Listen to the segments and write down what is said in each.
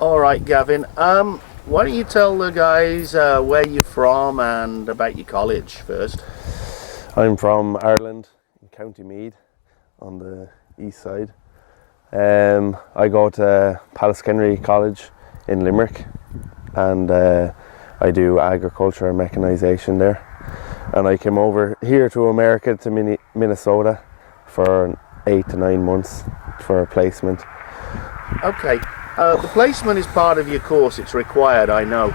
All right, Gavin. Why don't you tell the guys where you're from and about your college first? I'm from Ireland, in County Meath, on the east side. I go to Pallaskenry College in Limerick, and I do agriculture and mechanisation there. And I came over here to America, to Minnesota, for 8 to 9 months for a placement. Okay. The placement is part of your course. It's required, I know.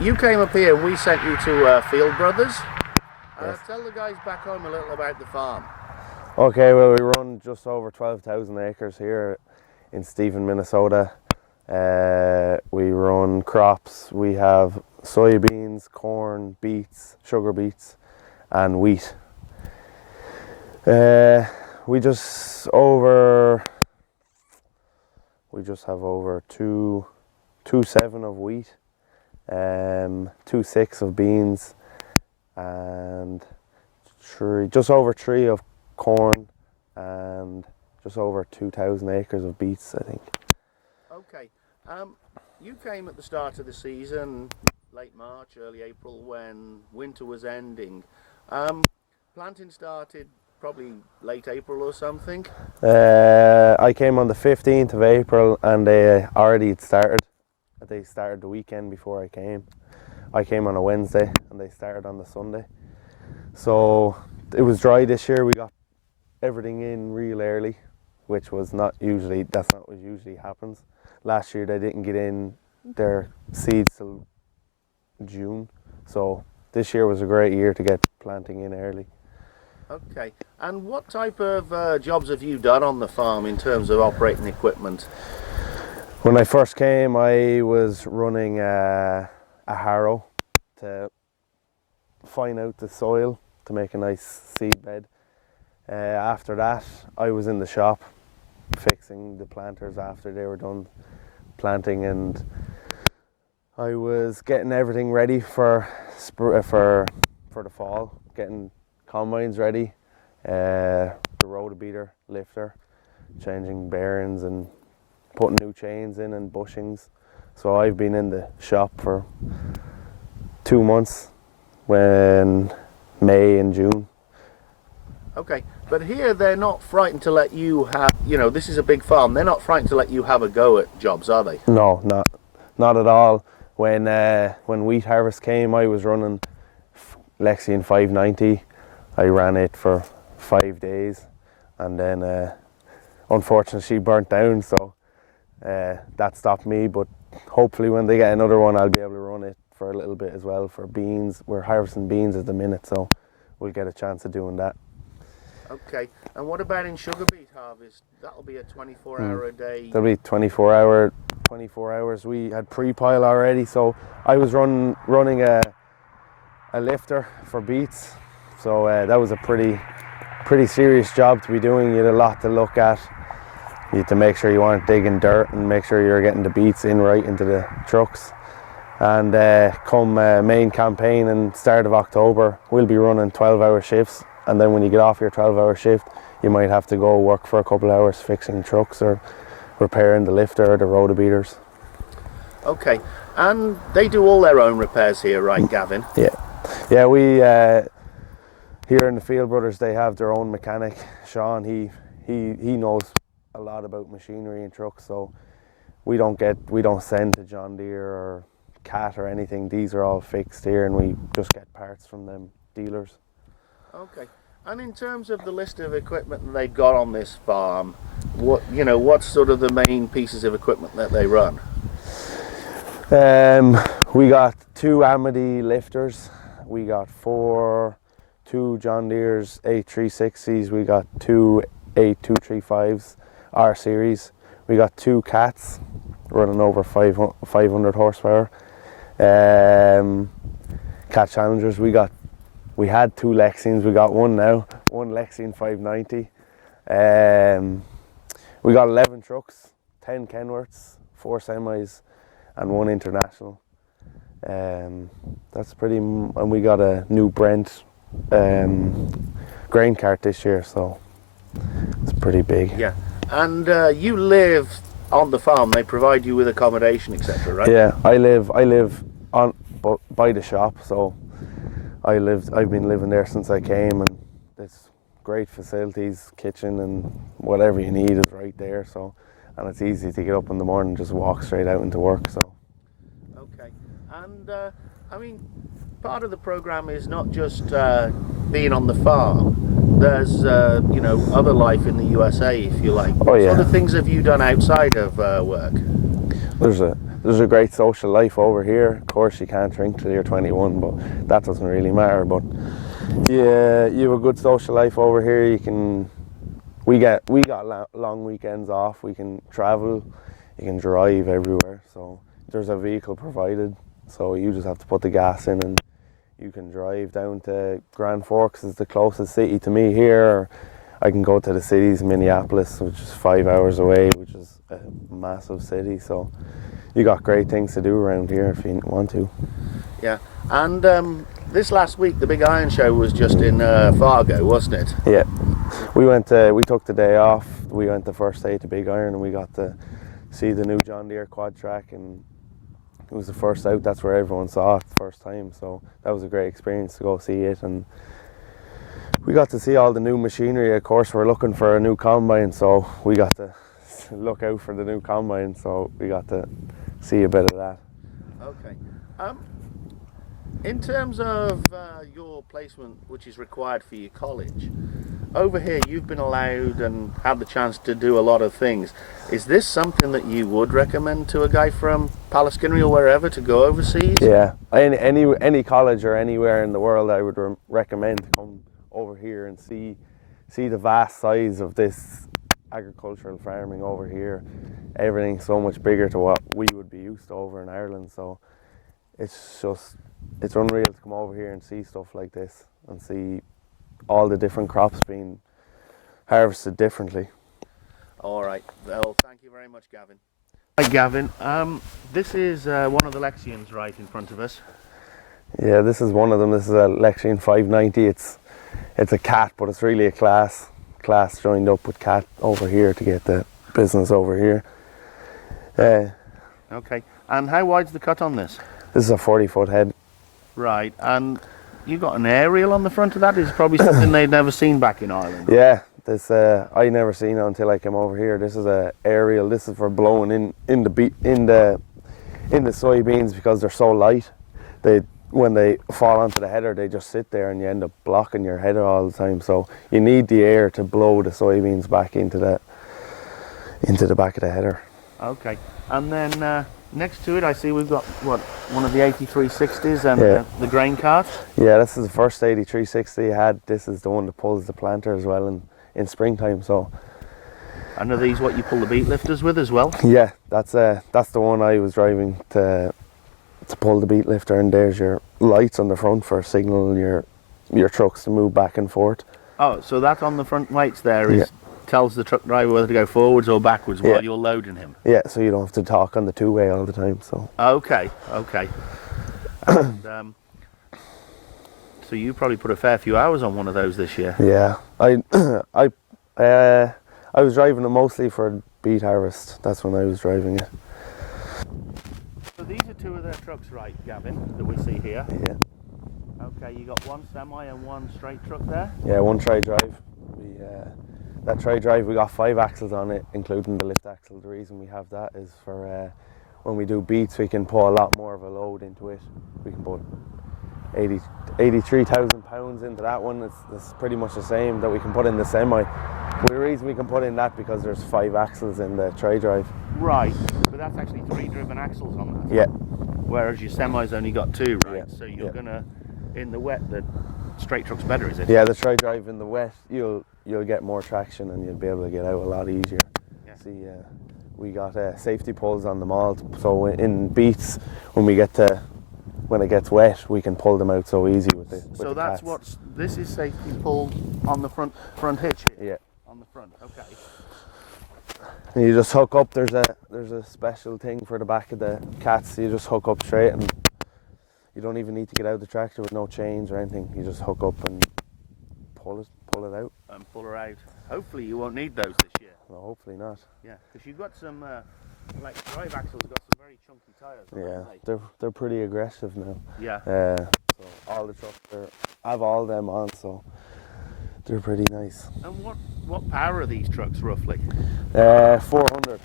You came up here and we sent you to Field Brothers. Yes. Tell the guys back home a little about the farm. Okay, well, we run just over 12,000 acres here in Stephen, Minnesota. We run crops. We have soybeans, corn, beets, sugar beets, and wheat. We just have over 2.7 of wheat, 2.6 of beans, and just over 3 of corn, and just over 2,000 acres of beets, I think. Okay. You came at the start of the season, late March, early April, when winter was ending. Planting started probably late April or something. I came on the 15th of April and they already had started. They started the weekend before I came. I came on a Wednesday and they started on the Sunday. So it was dry this year. We got everything in real early, which was not usually, that's not what usually happens. Last year they didn't get in their seeds till June. So this year was a great year to get planting in early. Okay. And what type of jobs have you done on the farm in terms of operating equipment? When I first came, I was running a harrow to fine out the soil to make a nice seed bed. After that, I was in the shop fixing the planters after they were done planting, and I was getting everything ready for the fall, getting combines ready, the rotabeater, lifter, changing bearings and putting new chains in and bushings. So I've been in the shop for 2 months, when May and June. Okay, but here they're not frightened to let you have, this is a big farm, they're not frightened to let you have a go at jobs, are they? No, not at all. When wheat harvest came, I was running Lexian 590. I ran it for 5 days, and then unfortunately she burnt down, so that stopped me. But hopefully when they get another one, I'll be able to run it for a little bit as well for beans. We're harvesting beans at the minute, so we'll get a chance of doing that. Okay, and what about in sugar beet harvest? That'll be a 24-hour a day. That'll be 24 hours. We had pre-pile already, so I was running a lifter for beets. So that was a pretty serious job to be doing. You had a lot to look at. You had to make sure you weren't digging dirt and make sure you're getting the beets in right into the trucks. And come main campaign and start of October, we'll be running 12-hour shifts. And then when you get off your 12-hour shift, you might have to go work for a couple of hours fixing trucks or repairing the lifter or the rotabeaters. Okay, and they do all their own repairs here, right, Gavin? Yeah. We here in the Field Brothers, they have their own mechanic, Sean. He knows a lot about machinery and trucks, so we don't send to John Deere or Cat or anything. These are all fixed here, and we just get parts from them dealers. Okay, and in terms of the list of equipment that they've got on this farm, what's sort of the main pieces of equipment that they run? We got 2 Amity lifters. We got 2 John Deere's 8360s. We got 2 8235s R series. We got 2 Cats running over 500 horsepower. Cat Challengers. We had 2 Lexians. We got one now. One Lexian 590. We got 11 trucks, 10 Kenworths, 4 semis, and 1 international. That's pretty. And we got a new Brent grain cart this year, so it's pretty big. Yeah, and you live on the farm, they provide you with accommodation, etc., right? Yeah, I live on by the shop, so I've been living there since I came, and it's great facilities, kitchen and whatever you need is right there. So, and it's easy to get up in the morning, just walk straight out into work. So. Okay, and I mean, part of the program is not just being on the farm. There's other life in the USA, if you like. Oh, What yeah. sort of things have you done outside of work? There's a great social life over here. Of course, you can't drink till you're 21, but that doesn't really matter. But yeah, you have a good social life over here. We got long weekends off. We can travel. You can drive everywhere. So there's a vehicle provided. So you just have to put the gas in, and you can drive down to Grand Forks, is the closest city to me here. Or I can go to the cities, Minneapolis, which is 5 hours away, which is a massive city. So you got great things to do around here if you want to. Yeah, and this last week the Big Iron Show was just in Fargo, wasn't it? Yeah, we took the day off. We went the first day to Big Iron, and we got to see the new John Deere quad track, and it was the first out. That's where everyone saw it the first time, so that was a great experience to go see it. And we got to see all the new machinery. Of course, we're looking for a new combine, so we got to look out for the new combine, so we got to see a bit of that. Okay. In terms of your placement, which is required for your college, over here you've been allowed and had the chance to do a lot of things. Is this something that you would recommend to a guy from Palaskinary or wherever to go overseas? Yeah, any college or anywhere in the world, I would recommend to come over here and see the vast size of this agricultural farming over here. Everything's so much bigger to what we would be used to over in Ireland. So it's unreal to come over here and see stuff like this and see all the different crops being harvested differently. All right. Well, thank you very much, Gavin. Hi, Gavin. This is one of the Lexions right in front of us. Yeah, this is one of them. This is a Lexion 590. It's a cat, but it's really a class joined up with cat over here to get the business over here. Okay. And how wide's the cut on this? This is a 40-foot head. Right. And you got an aerial on the front of that? It's probably something they'd never seen back in Ireland. Yeah, this I never seen it until I came over here. This is a aerial. This is for blowing in the soybeans because they're so light. When they fall onto the header, they just sit there and you end up blocking your header all the time. So you need the air to blow the soybeans back into the back of the header. Okay. And then next to it, I see we've got one of the 8360s and the grain cart. Yeah, this is the first 8360 I had. This is the one that pulls the planter as well in springtime. So. And are these what you pull the beet lifters with as well? Yeah, that's the one I was driving to pull the beet lifter, and there's your lights on the front for signaling your trucks to move back and forth. Oh, so that on the front lights there tells the truck driver whether to go forwards or backwards while you're loading him? Yeah, so you don't have to talk on the two-way all the time. So. Okay. And, so you probably put a fair few hours on one of those this year. Yeah, I was driving it mostly for beet harvest. That's when I was driving it. So these are two of their trucks, right, Gavin, that we see here? Yeah. Okay, you got one semi and one straight truck there? Yeah, one tri-drive. That tri-drive, we got 5 axles on it, including the lift axle. The reason we have that is for when we do beets, we can put a lot more of a load into it. We can put 83,000 pounds into that one. It's pretty much the same that we can put in the semi. But the reason we can put in that because there's 5 axles in the tri-drive. Right, but that's actually 3 driven axles on that. Yeah. Whereas your semi's only got 2, right? Yeah. So you're gonna, in the wet, the straight truck's better, is it? Yeah, the tri-drive in the wet, you'll get more traction and you'll be able to get out a lot easier. Yeah. See, we got safety pulls on them all, so in beets, when it gets wet, we can pull them out so easy with the So that's cats. this is safety pull on the front hitch here? Yeah. On the front, okay. And you just hook up, there's a special thing for the back of the cats, you just hook up straight and you don't even need to get out of the tractor with no chains or anything. You just hook up and pull it out. And pull her out. Hopefully you won't need those this year. no, hopefully not. Yeah, because you've got some, like drive axles have got some very chunky tyres. Yeah, they're pretty aggressive now. Yeah. So all the trucks I have all them on, so they're pretty nice. And what power are these trucks roughly? 400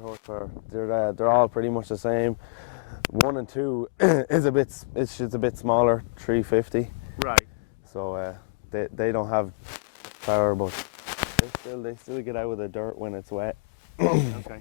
horsepower. They're all pretty much the same. 1 and 2 is it's just a bit smaller, 350. Right. So they don't have power, but they still get out of the dirt when it's wet. Okay.